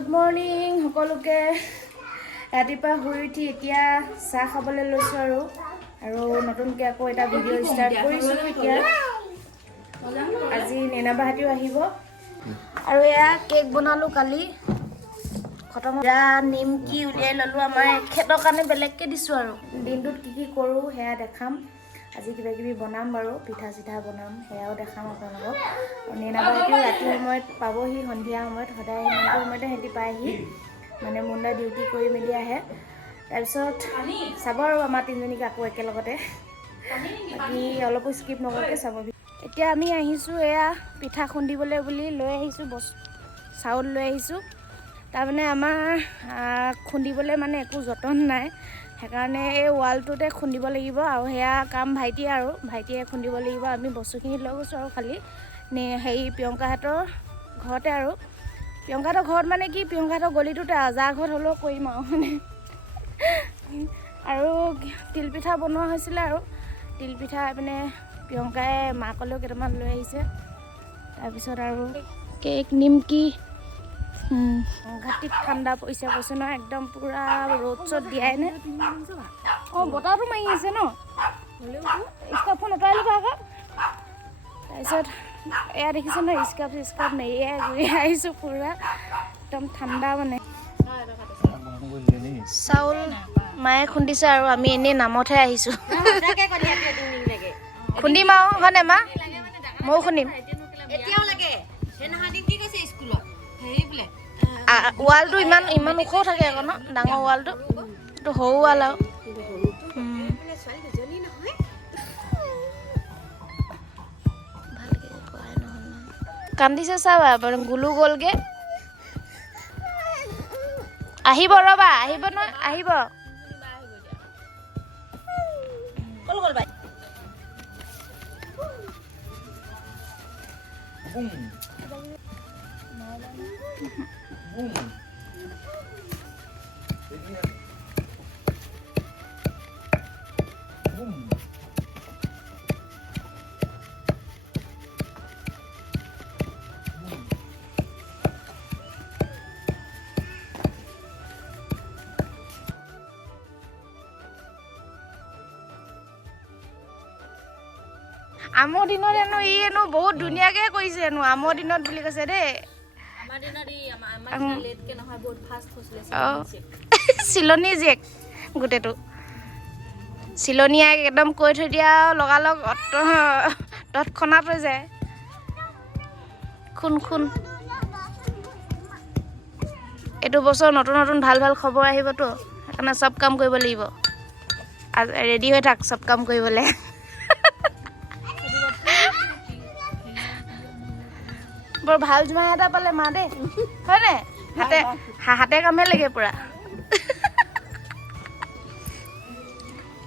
Good morning সকলোকে। ৰাতিপুৱা শুই উঠি এতিয়া চাহ খাবলৈ লৈছোঁ আৰু নতুনকৈ আকৌ এটা ভিডিঅ' ষ্টাৰ্ট কৰিছোঁ। এতিয়া আজি নেনাবাহঁতিও আহিব আৰু এয়া কেক বনালোঁ কালি খতম। এয়া নিমকি উলিয়াই ল'লোঁ। আমাৰ এখেতৰ কাৰণে বেলেগকৈ দিছোঁ আৰু দিনটোত কি কৰোঁ সেয়া দেখাম। আজি কিবা কিবি বনাম বাৰু, পিঠা চিঠা বনাম, সেয়াও দেখাম আপোনালোকক। আৰু নেনাবাহঁতিও ৰাতি সময়ত পাবহি, সন্ধিয়া সময়ত সদায় সিমানটো সময়তে সিহঁতি পায়হি, মানে মুণ্ডা ডিউটি কৰি মেলি আহে। তাৰপিছত চাব আৰু আমাৰ তিনিজনীক আকৌ একেলগতে, বাকী অলপো স্কিপ নকৰাকৈ চাব। এতিয়া আমি আহিছোঁ এয়া পিঠা খুন্দিবলৈ বুলি লৈ আহিছোঁ, চাউল লৈ আহিছোঁ। তাৰমানে আমাৰ খুন্দিবলৈ মানে একো যতন নাই, সেইকাৰণে এই ৱালটোতে খুন্দিব লাগিব। আৰু সেয়া কাম ভাইটিয়ে খুন্দিব লাগিব। আমি বস্তুখিনি লৈ গৈছোঁ আৰু খালি হেৰি প্ৰিয়ংকাহঁতৰ ঘৰতে, আৰু প্ৰিয়ংকাহঁতৰ ঘৰত মানে কি, প্ৰিয়ংকাহঁতৰ গলিটোতে যাৰ ঘৰত হ'লেও কৰিম আৰু মানে। আৰু তিলপিঠা বনোৱা হৈছিলে, আৰু তিলপিঠা মানে প্ৰিয়ংকাই মাকলৈও কেইটামান লৈ আহিছে। তাৰপিছত আৰু কেক, নিমকি, ঘাটিত ঠাণ্ডা পৰিছে কৈছোঁ নহয়, একদম পূৰা ৰ'দ চ'দ দিয়াই নে। অঁ বতাহটো মাৰি আছে ন, স্কাৰ্ফখন আঁতৰাই ল'বা আকৌ। তাৰপিছত এয়া দেখিছোঁ নহয়, স্কাৰ্ফ মেৰিয়াই ঘূৰি আহিছোঁ, পূৰা একদম ঠাণ্ডা মানে। চাউল মায়ে খুন্দিছে আৰু আমি এনেই নামতহে আহিছোঁ। খুন্দিম আৰু হয়নে মা, ময়ো খুন্দিম। ৱালটো ইমান ওখও থাকে আকৌ ন, ডাঙৰ ৱালটো, এইটো সৰু ৱাল আৰু। কান্দিছে চাবা, গুলু গ'লগে। আহিব ৰ'বা, আহিব নহয়, আহিব। আমৰ দিনত হেনো বহুত ধুনীয়াকৈ কৰিছে হেনো, আমৰ দিনত বুলি কৈছে দেই। চিলনী জীয়েক গোটেইটো, চিলনীয়াক একদম কৈ থৈ দিয়া আৰু লগালগ তৎক্ষণাত হৈ যায়। খুন এইটো বছৰ নতুন নতুন ভাল ভাল খবৰ আহিবতো, সেইকাৰণে চব কাম কৰিব লাগিব। ৰেডি হৈ থাক চব কাম কৰিবলৈ। বৰ ভাল জোঁৱাই এটা পালে মা দেই, হয়নে? হাতে কামহে লাগে পুৰা।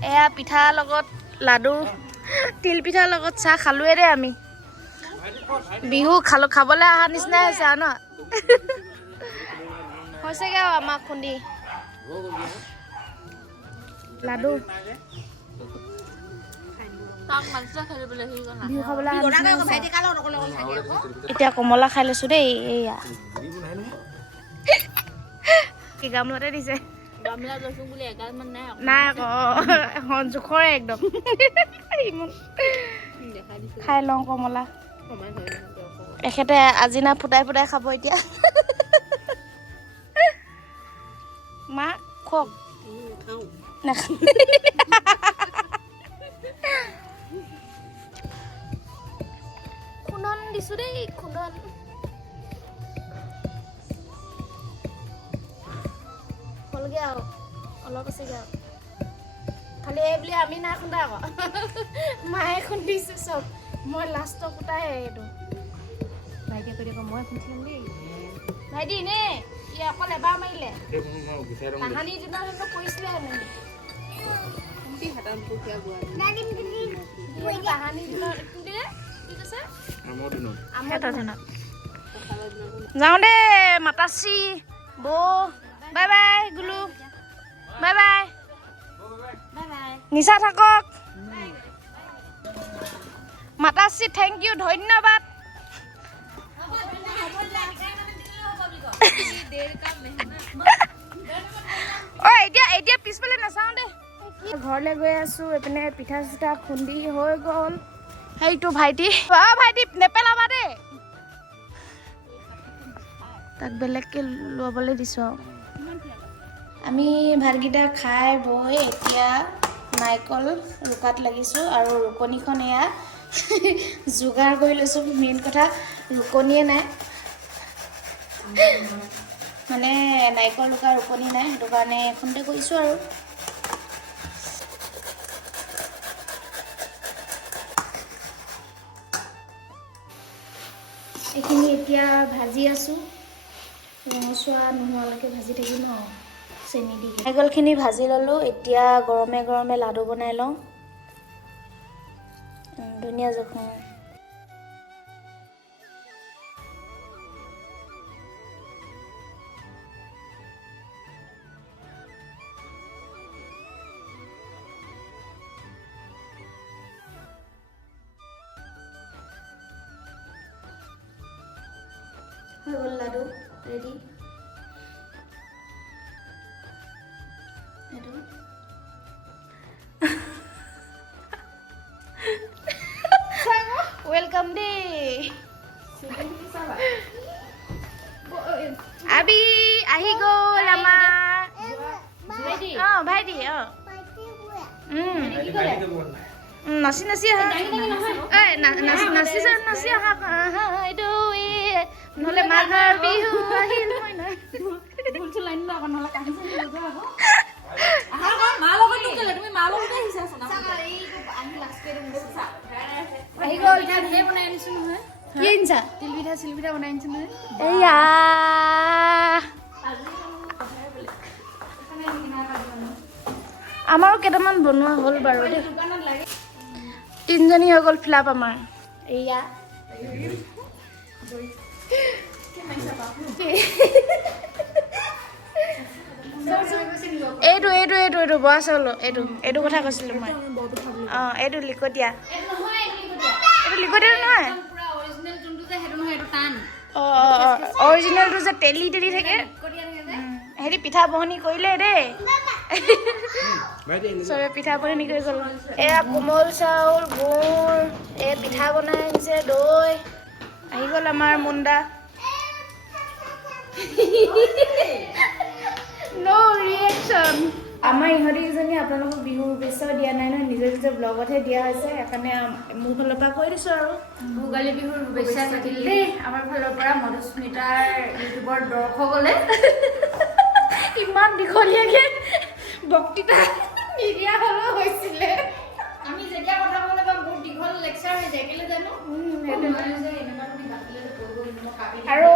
এয়া পিঠাৰ লগত লাডু, তিল পিঠাৰ লগত চাহ খালোৱে দেই আমি। বিহু খাবলৈ অহা নিচিনাই হৈছে আৰু ন, হৈছেগৈ আৰু আমাক খুন্দি লাডু। বিহু খাবলৈ এতিয়া কমলা খাই লৈছোঁ দেই। এইয়া কি গামলাতে দিছে, নাই আকৌ জোখৰে একদম। খাই লওঁ কমলা, এখেতে আজিনা ফুটাই ফুটাই খাব এতিয়া। মা খোৱক, নাখাওঁ। খুন্দন দিছোঁ দেই, খুন্দন। হ'লগৈ আৰু অলপ আছেগৈ আৰু, খালি এই বুলি আমি নাই খুন্দা আকৌ, মায়ে খুন্দিছে চব। মই লাষ্টৰ কুটাই এইটো। ভাইটিয়ে কৈ দিব মই খুন্দিম দেই। ভাইটি এনেই ই অকল এবাৰ মাৰিলে, তাহানিৰ দিনত হেনো কৰিছিলে হেনো। যাওঁ দে মাতাশ্ৰী, বৌ বাই বাই, গুলু বাই বাই, নিচা থাকক। মাতাশ্ৰী থেংক ইউ, ধন্যবাদ। এতিয়া পিছফালে নাচাওঁ দে। ঘৰলৈ গৈ আছোঁ, এইপিনে পিঠা চিঠা খুন্দি হৈ গ'ল। সেইটো ভাইটি ভাইটি নেপেলাবা দেই, তাক বেলেগকৈ ল'বলৈ দিছোঁ আৰু। আমি ভাতকেইটা খাই বৈ এতিয়া নাৰিকল ৰুকাত লাগিছোঁ আৰু ৰুকনিখন এয়া যোগাৰ কৰি লৈছোঁ। মেইন কথা ৰুকনিয়ে নাই, মানে নাৰিকল ৰুকা ৰুকনি নাই, সেইটো কাৰণে এখনতে কৰিছোঁ আৰু। এইখিনি এতিয়া ভাজি আছোঁ, ৰঙচুৱা নোহোৱালৈকে ভাজি থাকিম আৰু চেনি দি। নাৰিকলখিনি ভাজি ল'লোঁ, এতিয়া গৰমে গৰমে লাডু বনাই লওঁ। ধুনীয়া জোখৰ হৈ গ'ল, লাডু ৰেডি। ৱেলকাম দে আবি আহি গ'ল আমাৰ ভাইটি। নাচি নাচি আহা, নাচি আহা এইটো নহ'লে মাঘৰ বিহু আহিল। আহি গ'ল, কি আনিছা? তিলপিঠা চিলপিঠা বনাই আনিছো নহয়। এয়া আমাৰো কেইটামান বনোৱা হ'ল বাৰু দেই। 3জনী হৈ গ'ল ফিলাপ আমাৰ। এয়া এইটো এইটো এইটো এইটো বৰা চাউল, এইটো কথা কৈছিলোঁ মই। অঁ এইটো লিকটীয়া, এইটো লিকটীয়া নহয়। অঁ অৰিজিনেলটো যে তেলি তেলি থাকে, হেৰি পিঠা বহনি কৰিলে দেই। চবে পিঠা বহনি কৰি গ'ল। এয়া কোমল চাউল গুড়, এই পিঠা বনাই আনিছে, দৈ। আহি গ'ল আমাৰ মুণ্ডা। ন' ৰিয়েকশ্যন। আমাৰ ইহঁতিকেইজনী আপোনালোকক বিহুৰ শুভেচ্ছাও দিয়া নাই নহয়, নিজে নিজে ব্লগতহে দিয়া হৈছে। সেইকাৰণে মোৰ ফালৰ পৰা কৈ দিছোঁ আৰু ভোগালী বিহুৰ শুভেচ্ছা থাকিল দেই আমাৰ ফালৰ পৰা। মধুস্মিতাৰ ইউটিউবৰ দৰ্শকলে ইমান দীঘলীয়াকৈ বক্তৃতা নিদিয়া হ'লেও হৈছিলে। আমি যেতিয়া কথা ক'লে বা বহুত দীঘল লেকচাৰ হৈ যায়, কেলৈ জানো। আৰু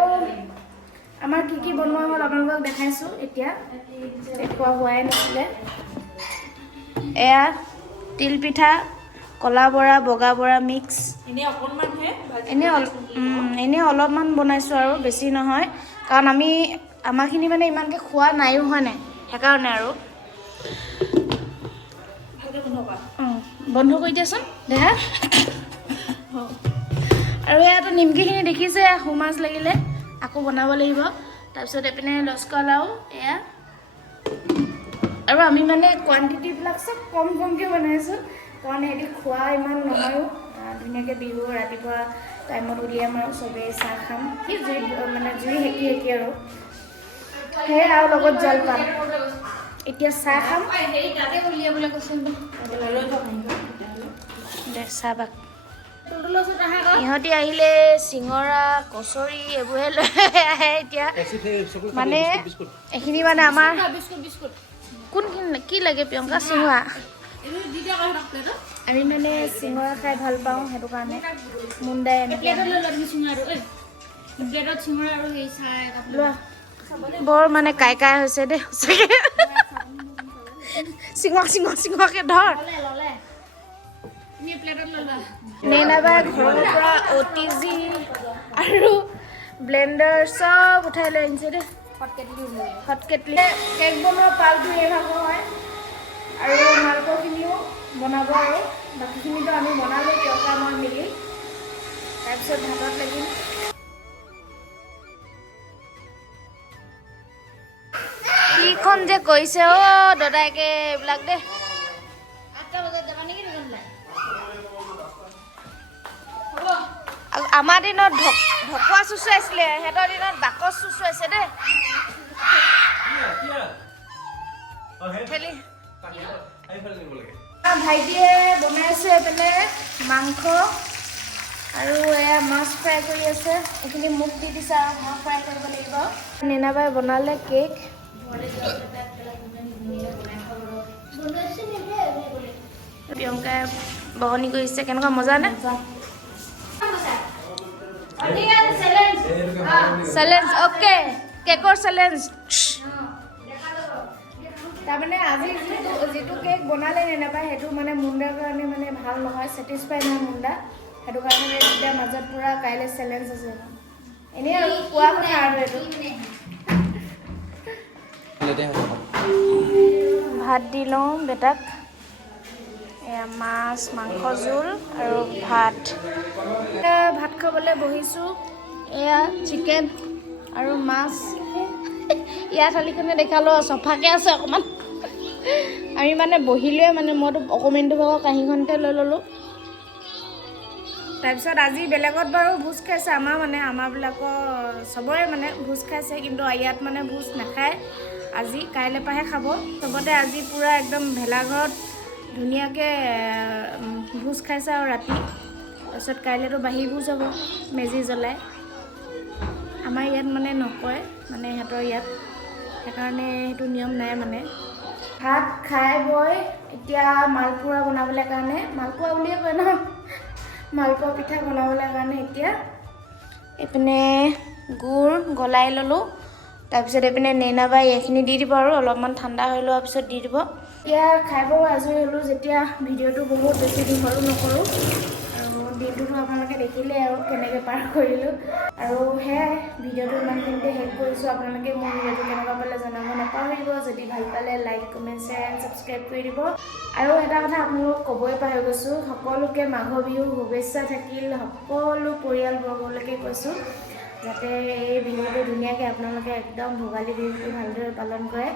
আমাৰ কি বনোৱা হ'ল আপোনালোকক দেখাইছোঁ। এতিয়া খোৱা হোৱাই নাছিলে। এয়া তিলপিঠা, কলা বৰা, বগা বৰা মিক্স। এনেই অলপমান বনাইছোঁ আৰু বেছি নহয়, কাৰণ আমাৰখিনি মানে ইমানকৈ খোৱা নাইও হয় নাই, সেইকাৰণে আৰু। বন্ধ কৰি দিয়াচোন দেহা। আৰু ইয়াতো নিমকিখিনি দেখিছে, সু মাছ লাগিলে আকৌ বনাব লাগিব। তাৰপিছত এইপিনে লস্কলাও এয়া। আৰু আমি মানে কোৱান্টিটিবিলাক চব কম কমকৈ বনাইছোঁ, কাৰণ সিহঁতি খোৱা ইমান নহয়ো। ধুনীয়াকৈ বিহু ৰাতিপুৱা টাইমত উলিয়াম আৰু চবেই চাহ খাম, মানে জুই সেকি আৰু সেয়ে, আৰু লগত জলপান। এতিয়া চাহ খাম। দে চাহ বাক। ইহঁতি আহিলে চিঙৰা কচৰি এইবোৰহে লৈ আহে এতিয়া। মানে এইখিনি মানে আমাৰ কোনখিনি কি লাগে প্ৰিয়ংকা? চিঙৰা। আমি মানে চিঙৰা খাই ভাল পাওঁ, সেইটো কাৰণে মুণ্ডাই লোৱা। বৰ মানে কাই হৈছে দেই সঁচাকৈ। চিঙৰাকৈ ধৰ। নেনাবাই ঘৰৰ পৰা OTG আৰু ব্লেণ্ডাৰ চব উঠাই লৈ আনিছে দেই। হট কেটলি। কেক বনোৱা পালটো এই ভাগৰ হয়, আৰু মালপোৱাখিনিও বনাব। আৰু বাকীখিনিতো আমি বনালোঁ প্ৰিয়ংকা মই মিলি। তাৰপিছত ভাতত লাগিম। কিখন যে কৈছে অ দাদাকে এইবিলাক দে 8টা বজাত যাবা নেকি দোকানলৈ আমাৰ দিনত ঢকুৱা চুচুৱাইছিলে হেতৰ দিনত বাকচ চুচুৱাইছে দে ভাইটিয়ে বনাইছে এপিনে মাংস আৰু এয়া মাছ ফ্ৰাই কৰি আছে এইখিনি মোক দি দিছে আৰু মই ফ্ৰাই কৰিব লাগিব নেনাবাই বনালে কেক প্ৰিয়ংকাই বহনি কৰিছে কেনেকুৱা মজা নে চেলেঞ্জ অ'কে কেকৰ চেলেঞ্জ তাৰমানে আজি যিটো কেক বনালে নেনাবাই সেইটো মানে মুণ্ডাৰ কাৰণে মানে ভাল নহয় ছেটিছফাই নহয় মুণ্ডা সেইটো কাৰণে এতিয়া মাজত পুৰা কাইলৈ চেলেঞ্জ আছে এনেই আৰু কোৱা কথা আৰু এইটো ভাত দি লওঁ বেটাক এয়া মাছ মাংস জোল আৰু ভাত ভাত খাবলৈ বহিছোঁ এয়া চিকেন আৰু মাছ ইয়াৰ থালিখনে দেখালোঁ চফাকৈ আছে অকণমান আমি মানে বহিলোৱে মানে মইতো অকণমানটো ভাগৰ কাঁহীখনতে লৈ ল'লোঁ তাৰপিছত আজি বেলেগত বাৰু ভোজ খাইছে আমাৰবিলাকৰ চবৰে মানে ভোজ খাইছে কিন্তু ইয়াত মানে ভোজ নাখায় আজি কাইলৈ পৰাহে খাব চবতে আজি পূৰা একদম ভেলাঘৰত ধুনীয়াকৈ ভোজ খাইছে আৰু ৰাতি তাৰপিছত কাইলৈতো বাঢ়ি ভোজ হ'ব মেজি জ্বলাই আমাৰ ইয়াত মানে নকয় মানে সিহঁতৰ ইয়াত সেইকাৰণে সেইটো নিয়ম নাই মানে ভাত খাই বৈ এতিয়া মালপোৱা বনাবলৈ কাৰণে মালপোৱা বুলিয়ে কয় ন মালপোৱা পিঠা বনাবলৈ কাৰণে এতিয়া এইপিনে গুড় গলাই ল'লোঁ তাৰপিছত এইপিনে নেনাবাই এইখিনি দি দিব আৰু অলপমান ঠাণ্ডা হৈ লোৱাৰ পিছত দি দিব এতিয়া খাই বৈ আজৰি হ'লোঁ যেতিয়া ভিডিঅ'টো বহুত বেছি দীঘলো নকৰোঁ আৰু দিনটোতো আপোনালোকে দেখিলে আৰু কেনেকৈ পাৰ কৰিলোঁ আৰু সেয়াই ভিডিঅ'টো ইমানখিনিতে শেষ কৰিছোঁ আপোনালোকে মোৰ ভিডিঅ'টো কেনেকুৱা পালে জনাব নাপাহৰিব যদি ভাল পালে like comment share and subscribe কৰি দিব আৰু এটা কথা আপোনালোকক ক'বই পাহৰি গৈছোঁ সকলোকে মাঘৰ বিহুৰ শুভেচ্ছা থাকিল সকলো পৰিয়ালবৰ্গলৈকে কৈছোঁ যাতে এই বিহুটো ধুনীয়াকৈ আপোনালোকে একদম ভোগালী বিহুটো ভালদৰে পালন কৰে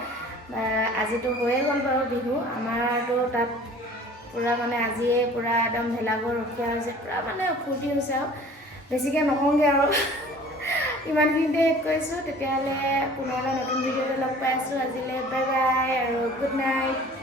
আজিতো হৈয়ে গ'ল বাৰু বিহু আমাৰতো তাত পূৰা মানে আজিয়ে পূৰা একদম ভেলাঘৰ ৰখীয়া হৈছে পূৰা মানে ফূৰ্তি হৈছে আৰু বেছিকৈ নকওঁগৈ আৰু ইমানখিনিতে শেষ কৰিছোঁ তেতিয়াহ'লে পুনৰ এটা নতুন ভিডিঅ'তে লগ পাই আছোঁ আজিলৈ বাই বাই আৰু গুড নাইট